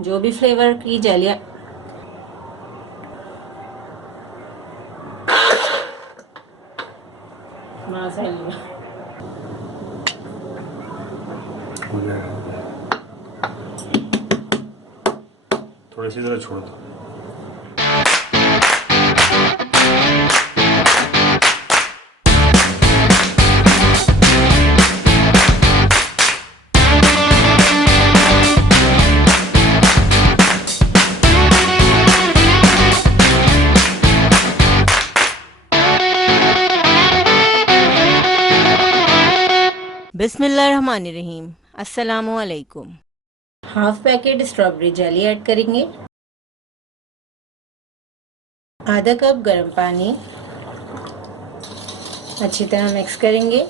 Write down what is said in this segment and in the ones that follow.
जो भी फ्लेवर की जेली थोड़ी सी जरा छोड़ दो। बिस्मिल्लाहिर्रहमानिर्रहीम। अस्सलामु अलैकुम। Half packet strawberry jelly add करेंगे, आधा कप गर्म पानी, अच्छी तरह मिक्स करेंगे।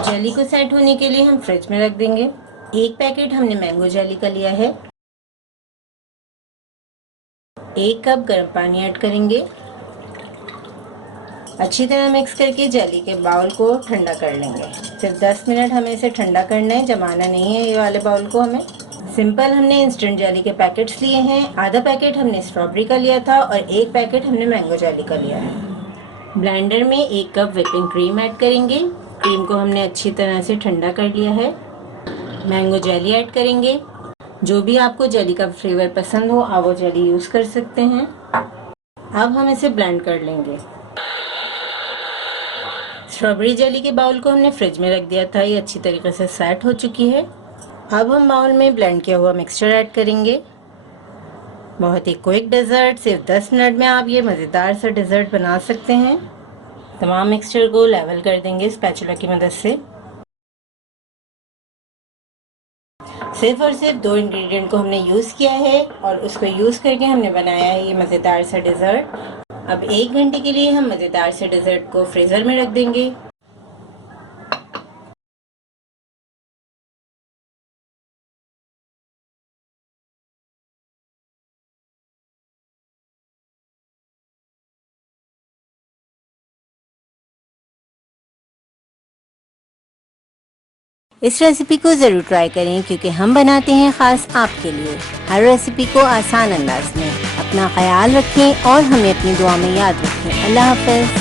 जेली को सेट होने के लिए हम फ्रिज में रख देंगे। एक पैकेट हमने मैंगो जेली का लिया है। 1 कप गर्म पानी ऐड करेंगे, अच्छी तरह मिक्स करके जेली के बाउल को ठंडा कर लेंगे। सिर्फ 10 मिनट हमें इसे ठंडा करना है, जमाना नहीं है ये वाले बाउल को हमें। सिंपल हमने इंस्टेंट जेली के पैकेट्स लिए हैं। आधा पैकेट हमने स्ट्रॉबेरी का लिया था और 1 पैकेट हमने मैंगो जेली का लिया है। ब्लेंडर में 1 कप व्हिपिंग क्रीम ऐड करेंगे। क्रीम को हमने अच्छी तरह से ठंडा कर लिया है। मैंगो जेली ऐड करेंगे। जो भी आपको जेली का फ्लेवर पसंद हो आप वो जेली यूज कर सकते हैं। अब हम इसे ब्लेंड कर लेंगे। स्ट्रॉबेरी जेली के बाउल को हमने फ्रिज में रख दिया था, ये अच्छी तरीके से सेट हो चुकी है। अब हम बाउल में ब्लेंड किया हुआ मिक्सचर ऐड करेंगे। बहुत ही क्विक डेजर्ट, सिर्फ 10 मिनट में आप ये मज़ेदार सा डेजर्ट बना सकते हैं। तमाम मिक्सचर को लेवल कर देंगे स्पैचुला की मदद से। सिर्फ और सिर्फ 2 इंग्रेडिएंट को हमने यूज़ किया है और उसको यूज़ करके हमने बनाया है ये मज़ेदार सा डेजर्ट। अब 1 घंटे के लिए हम मज़ेदार से डेजर्ट को फ्रीज़र में रख देंगे। इस रेसिपी को ज़रूर ट्राई करें क्योंकि हम बनाते हैं ख़ास आपके लिए, हर रेसिपी को आसान अंदाज में। अपना ख्याल रखें और हमें अपनी दुआ में याद रखें। अल्लाह हाफ़िज़।